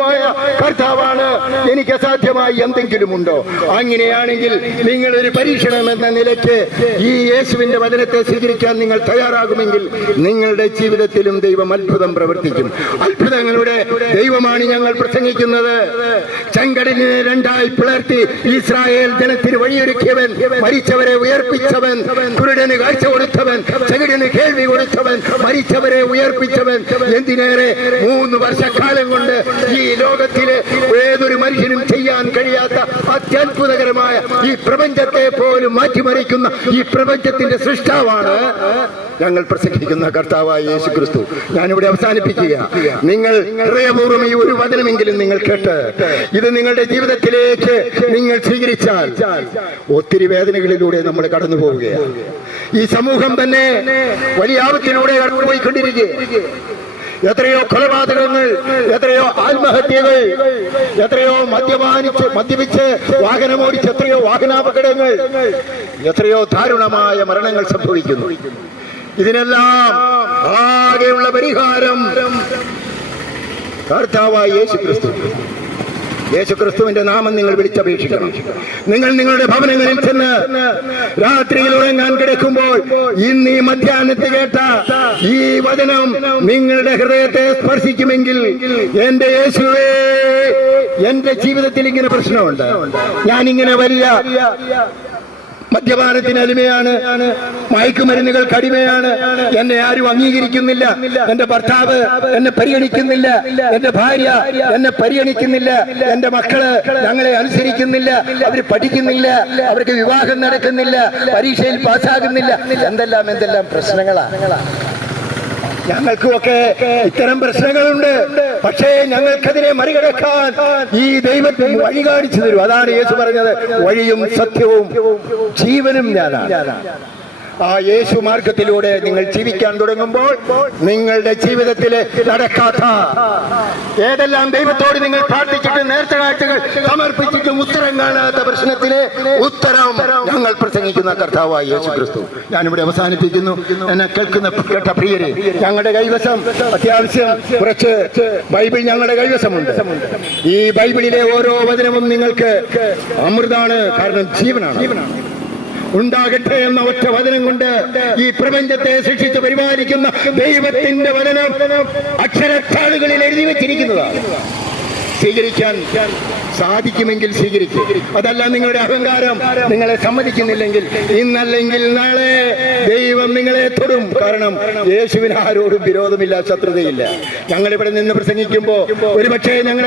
നിത്യമായ കർത്താവാണ്. എനിക്ക് അസാധ്യമായി എന്തെങ്കിലും ഉണ്ടോ? അങ്ങനെയാണെങ്കിൽ നിങ്ങൾ ഒരു പരീക്ഷണം എന്ന നിലയ്ക്ക് ഈ യേശുവിന്റെ വചനത്തെ സ്വീകരിക്കാൻ നിങ്ങൾ തയ്യാറാകുമെങ്കിൽ നിങ്ങളുടെ ജീവിതത്തിലും ദൈവം അത്ഭുതം പ്രവർത്തിക്കും. അത്ഭുതങ്ങളുടെ ദൈവമാണ് ഞങ്ങൾ പ്രസംഗിക്കുന്നത്. ചെങ്കടലിനെ രണ്ടായി പിളർത്തി ഇസ്രായേൽ ജനത്തിന് വഴിയൊരുക്കിയവൻ, മരിച്ചവരെ ഉയർപ്പിച്ചവൻ, കുരുടന് കാഴ്ച കൊടുത്തവൻ, ചെകിടന് കേൾവി കൊടുത്തവൻ, മരിച്ചവരെ ഉയർപ്പിച്ചവൻ. എന്തിനേറെ 3 വർഷക്കാലം കൊണ്ട് ഈ ലോകത്തിലെ ഏതൊരു മനുഷ്യനും ചെയ്യാൻ കഴിയാത്ത അത്യത്ഭുതകരമായ ഈ പ്രപഞ്ചത്തെ പോലും മാറ്റിമറിക്കുന്ന ഈ പ്രപഞ്ചത്തിന്റെ സൃഷ്ടാവാണ് ഞങ്ങൾ പ്രസംഗിക്കുന്ന കർത്താവായ യേശു ക്രിസ്തു. ഞാനിവിടെ അവസാനിപ്പിക്കുക. നിങ്ങൾ ഹൃദയപൂർവ്വം ഈ ഒരു വചനമെങ്കിലും നിങ്ങൾ കേട്ട് ഇത് നിങ്ങളുടെ ജീവിതത്തിലേക്ക് നിങ്ങൾ സ്വീകരിച്ചാൽ ഒത്തിരി വേദനകളിലൂടെ നമ്മൾ കടന്നു പോവുകയാണ്. ഈ സമൂഹം തന്നെ വലിയ ആപത്തിലൂടെ കടന്നുപോയിക്കൊണ്ടിരിക്കുക. എത്രയോ കൊലപാതകങ്ങൾ, എത്രയോ ആത്മഹത്യകൾ, എത്രയോ മദ്യപിച്ച് വാഹനമോടിച്ച് എത്രയോ വാഹനാപകടങ്ങൾ, എത്രയോ ദാരുണമായ മരണങ്ങൾ സംഭവിക്കുന്നു. ഇതിനെല്ലാം ആകെയുള്ള പരിഹാരം കർത്താവായ യേശു ക്രിസ്തു. യേശു ക്രിസ്തുവിന്റെ നാമം നിങ്ങൾ വിളിച്ചപേക്ഷിക്കണം. നിങ്ങൾ നിങ്ങളുടെ ഭവനങ്ങളിൽ ചെന്ന് രാത്രിയിൽ ഉറങ്ങാൻ കിടക്കുമ്പോൾ ഇന്ന് ഈ മധ്യാഹ്നത്ത് കേട്ട ഈ വചനം നിങ്ങളുടെ ഹൃദയത്തെ സ്പർശിക്കുമെങ്കിൽ, എന്റെ യേശുവേ, എന്റെ ജീവിതത്തിൽ ഇങ്ങനെ പ്രശ്നമുണ്ട്, ഞാനിങ്ങനെ വലിയ മദ്യപാനത്തിന് അടിമയാണ്, മയക്കുമരുന്നുകൾക്ക് അടിമയാണ്, എന്നെ ആരും അംഗീകരിക്കുന്നില്ല, എന്റെ ഭർത്താവ് എന്നെ പരിഗണിക്കുന്നില്ല, എന്റെ ഭാര്യ എന്നെ പരിഗണിക്കുന്നില്ല, എന്റെ മക്കള് ഞങ്ങളെ അനുസരിക്കുന്നില്ല, അവര് പഠിക്കുന്നില്ല, അവർക്ക് വിവാഹം നടക്കുന്നില്ല, പരീക്ഷയിൽ പാസ്സാകുന്നില്ല, എന്തെല്ലാം പ്രശ്നങ്ങളാണ്. ഞങ്ങൾക്കുമൊക്കെ ഇത്തരം പ്രശ്നങ്ങളുണ്ട്. പക്ഷേ ഞങ്ങൾക്കതിനെ മറികടക്കാൻ ഈ ദൈവത്തിന് വഴി കാണിച്ചു തരും. അതാണ് യേശു പറഞ്ഞത്, വഴിയും സത്യവും ജീവനും ഞാനാണ്. ആ യേശു മാർഗത്തിലൂടെ നിങ്ങൾ ജീവിക്കാൻ തുടങ്ങുമ്പോൾ നിങ്ങളുടെ ജീവിതത്തിലെ നടക്കാത്ത ഏതെല്ലാം ദൈവത്തോട് നിങ്ങൾ പ്രാർത്ഥിച്ചിട്ട് നേർച്ച കാഴ്ചകൾ സമർപ്പിച്ചിട്ടും ഉത്തരം കാണാത്ത പ്രശ്നത്തിലെ ഉത്തരം ഞങ്ങൾ പ്രസംഗിക്കുന്ന കർത്താവായ യേശു ക്രിസ്തു. ഞാനിവിടെ അവസാനിപ്പിക്കുന്നു. എന്നെ കേട്ട പ്രിയരെ, ഞങ്ങളുടെ കൈവശം അത്യാവശ്യം കുറച്ച് ബൈബിൾ ഞങ്ങളുടെ കൈവശമുണ്ട്. ഈ ബൈബിളിലെ ഓരോ വചനവും നിങ്ങൾക്ക് അമൃതാണ്, കാരണം ജീവനാണ്. ഉണ്ടാകട്ടെ എന്ന ഒറ്റ വചനം കൊണ്ട് ഈ പ്രപഞ്ചത്തെ ശിക്ഷിച്ച് പരിപാലിക്കുന്ന ദൈവത്തിന്റെ വചനം അക്ഷരത്താളുകളിൽ എഴുതി വെച്ചിരിക്കുന്നതാണ്. സ്വീകരിക്കാൻ സാധിക്കുമെങ്കിൽ സ്വീകരിക്കും. അതല്ല നിങ്ങളുടെ അഹങ്കാരം നിങ്ങളെ സമ്മതിക്കുന്നില്ലെങ്കിൽ ഇന്നല്ലെങ്കിൽ നാളെ ദൈവം നിങ്ങളെ തൊടും. കാരണം യേശുവിന് ആരോടും വിരോധമില്ല, ശത്രുതയില്ല. ഞങ്ങളിവിടെ നിന്ന് പ്രസംഗിക്കുമ്പോൾ ഒരുപക്ഷെ ഞങ്ങൾ